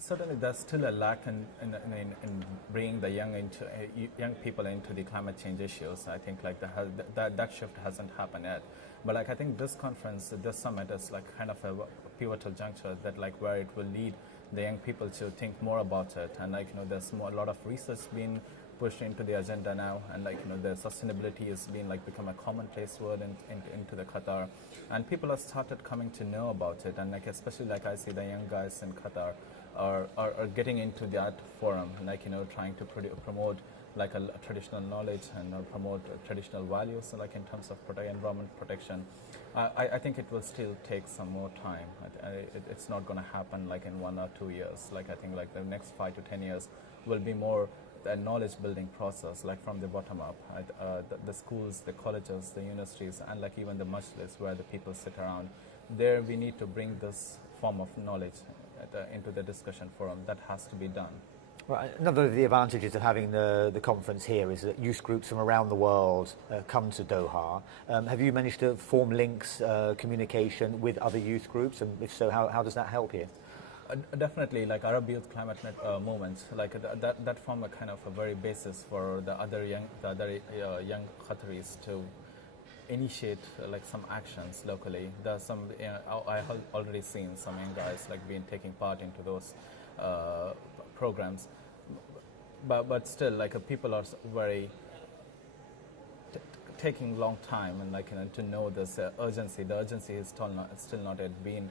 Certainly, there's still a lack in bringing the young people into the climate change issues. I think like that shift hasn't happened yet. But like I think this conference, this summit is like kind of a pivotal juncture that like where it will lead the young people to think more about it. And like there's a lot of research being pushed into the agenda now, and like the sustainability is being like become a commonplace word into the Qatar, and people have started coming to know about it. And like especially like I see the young guys in Qatar are getting into that forum, like trying to promote like a traditional knowledge and promote traditional values, like in terms of environment protection. I think it will still take some more time. It's not going to happen like in 1 or 2 years. Like I think like the next 5 to 10 years will be more a knowledge building process, like from the bottom up. The schools, the colleges, the universities, and like even the majlis where the people sit around. There we need to bring this form of knowledge into the discussion forum. That has to be done. Right. Another of the advantages of having the conference here is that youth groups from around the world come to Doha. Have you managed to form links, communication with other youth groups, and if so, how does that help you? Definitely, like Arab Youth Climate movements, like that form a kind of a very basis for the other young Qataris to initiate like some actions locally. There's some I have already seen some young guys like taking part into those programs, but still like people are very taking long time, and like to know this urgency. The urgency is still not yet being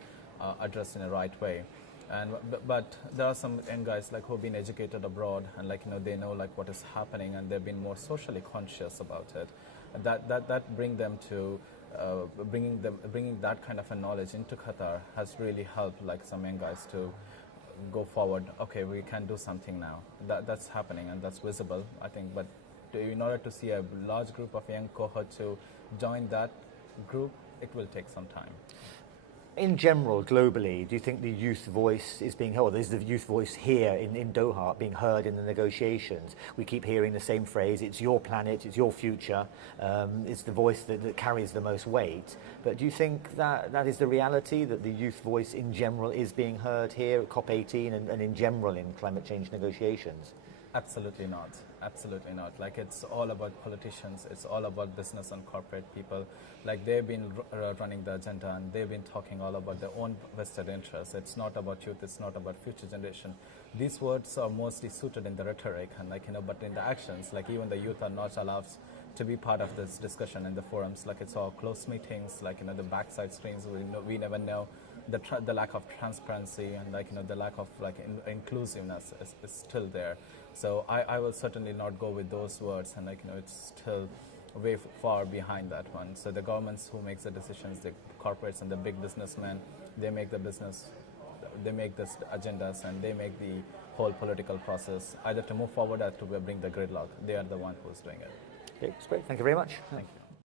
addressed in the right way. And but there are some young guys like who've been educated abroad, and like they know like what is happening, and they've been more socially conscious about it. That bring them to bringing that kind of a knowledge into Qatar has really helped like some young guys to go forward. Okay, we can do something now. That's happening, and that's visible, I think. But in order to see a large group of young cohort to join that group, it will take some time. In general, globally, do you think the youth voice is being heard? Is the youth voice here in Doha being heard in the negotiations? We keep hearing the same phrase, it's your planet, it's your future. It's the voice that carries the most weight. But do you think that is the reality, that the youth voice in general is being heard here at COP18 and in general in climate change negotiations? Absolutely not. Absolutely not. Like it's all about politicians. It's all about business and corporate people. Like they've been running the agenda, and they've been talking all about their own vested interests. It's not about youth. It's not about future generation. These words are mostly suited in the rhetoric, and like but in the actions, like even the youth are not allowed to be part of this discussion in the forums. Like it's all closed meetings. Like the backside screens. We never know. The lack of transparency, and like the lack of like inclusiveness is still there. So I will certainly not go with those words, and like it's still way far behind that one. So the governments who makes the decisions, the corporates and the big businessmen, they make the agendas, and they make the whole political process either to move forward or to bring the gridlock. They are the one who's doing it. Okay, that's great. Thank you very much. Thank you.